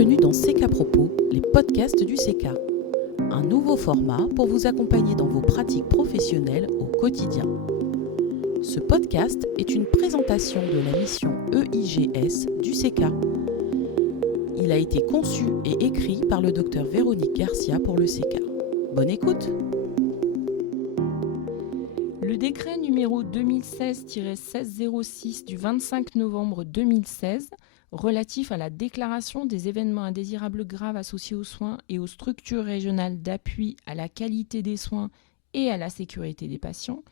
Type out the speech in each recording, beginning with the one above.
Bienvenue dans CK Propos, les podcasts du CK. Un nouveau format pour vous accompagner dans vos pratiques professionnelles au quotidien. Ce podcast est une présentation de la mission EIGS du CK. Il a été conçu et écrit par le Dr Véronique Garcia pour le CK. Bonne écoute! Le décret numéro 2016-1606 du 25 novembre 2016 relatif à la déclaration des événements indésirables graves associés aux soins et aux structures régionales d'appui à la qualité des soins et à la sécurité des patients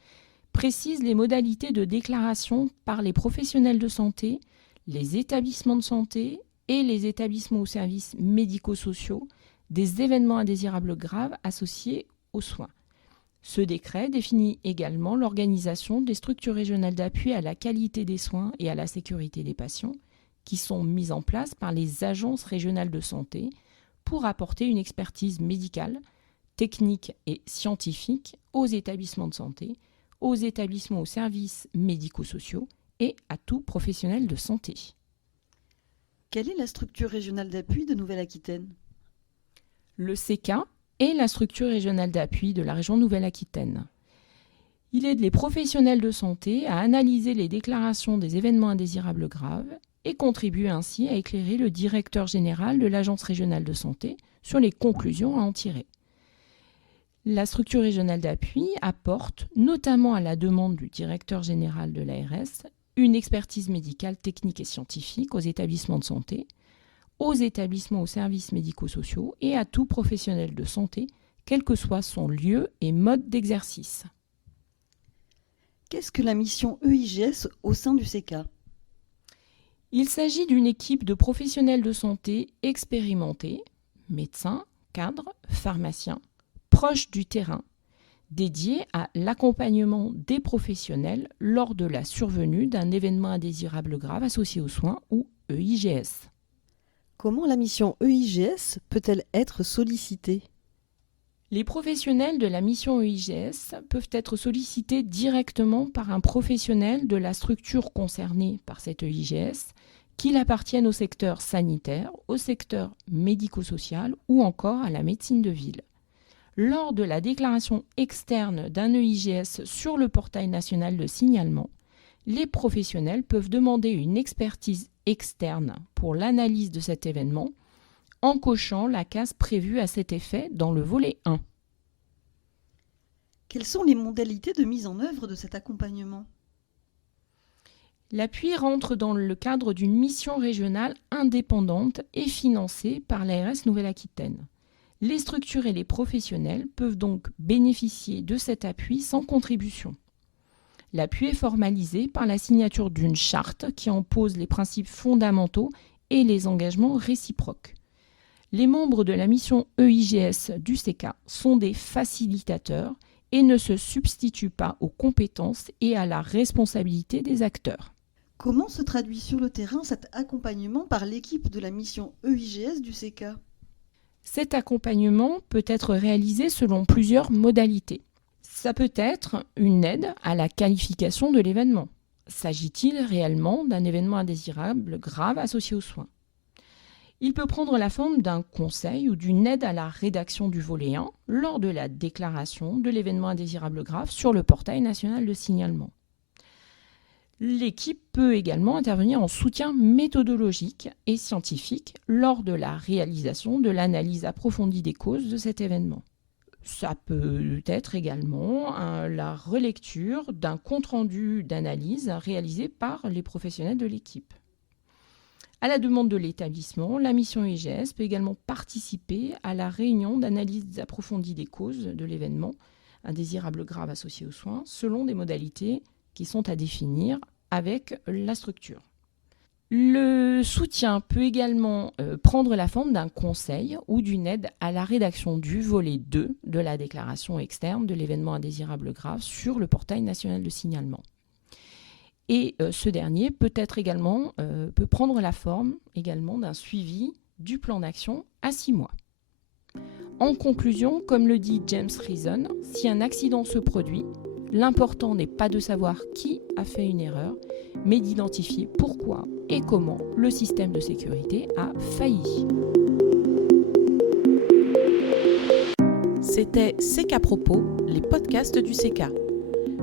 précise les modalités de déclaration par les professionnels de santé, les établissements de santé et les établissements ou services médico-sociaux des événements indésirables graves associés aux soins. Ce décret définit également l'organisation des structures régionales d'appui à la qualité des soins et à la sécurité des patients qui sont mises en place par les agences régionales de santé pour apporter une expertise médicale, technique et scientifique aux établissements de santé, aux établissements ou services médico-sociaux et à tout professionnel de santé. Quelle est la structure régionale d'appui de Nouvelle-Aquitaine ? Le CK est la structure régionale d'appui de la région Nouvelle-Aquitaine. Il aide les professionnels de santé à analyser les déclarations des événements indésirables graves et contribue ainsi à éclairer le directeur général de l'Agence régionale de santé sur les conclusions à en tirer. La structure régionale d'appui apporte, notamment à la demande du directeur général de l'ARS, une expertise médicale, technique et scientifique aux établissements de santé, aux établissements ou services médico-sociaux et à tout professionnel de santé, quel que soit son lieu et mode d'exercice. Qu'est-ce que la mission EIGS au sein du CK ? Il s'agit d'une équipe de professionnels de santé expérimentés, médecins, cadres, pharmaciens, proches du terrain, dédiés à l'accompagnement des professionnels lors de la survenue d'un événement indésirable grave associé aux soins ou EIGS. Comment la mission EIGS peut-elle être sollicitée ? Les professionnels de la mission EIGS peuvent être sollicités directement par un professionnel de la structure concernée par cette EIGS, qu'il appartienne au secteur sanitaire, au secteur médico-social ou encore à la médecine de ville. Lors de la déclaration externe d'un EIGS sur le portail national de signalement, les professionnels peuvent demander une expertise externe pour l'analyse de cet événement en cochant la case prévue à cet effet dans le volet 1. Quelles sont les modalités de mise en œuvre de cet accompagnement ? L'appui rentre dans le cadre d'une mission régionale indépendante et financée par l'ARS Nouvelle-Aquitaine. Les structures et les professionnels peuvent donc bénéficier de cet appui sans contribution. L'appui est formalisé par la signature d'une charte qui en pose les principes fondamentaux et les engagements réciproques. Les membres de la mission EIGS du CK sont des facilitateurs et ne se substituent pas aux compétences et à la responsabilité des acteurs. Comment se traduit sur le terrain cet accompagnement par l'équipe de la mission EIGS du CK ? Cet accompagnement peut être réalisé selon plusieurs modalités. Ça peut être une aide à la qualification de l'événement. S'agit-il réellement d'un événement indésirable grave associé aux soins ? Il peut prendre la forme d'un conseil ou d'une aide à la rédaction du volet 1 lors de la déclaration de l'événement indésirable grave sur le portail national de signalement. L'équipe peut également intervenir en soutien méthodologique et scientifique lors de la réalisation de l'analyse approfondie des causes de cet événement. Ça peut être également la relecture d'un compte-rendu d'analyse réalisé par les professionnels de l'équipe. À la demande de l'établissement, la mission EIGS peut également participer à la réunion d'analyse approfondie des causes de l'événement indésirable grave associé aux soins selon des modalités qui sont à définir avec la structure. Le soutien peut également prendre la forme d'un conseil ou d'une aide à la rédaction du volet 2 de la déclaration externe de l'événement indésirable grave sur le portail national de signalement. Et ce dernier peut prendre la forme également d'un suivi du plan d'action à 6 mois. En conclusion, comme le dit James Reason, si un accident se produit, l'important n'est pas de savoir qui a fait une erreur, mais d'identifier pourquoi et comment le système de sécurité a failli. C'était CECA Propos, les podcasts du CECA.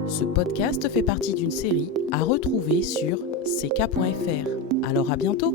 Ce podcast fait partie d'une série à retrouver sur ceca.fr. Alors à bientôt!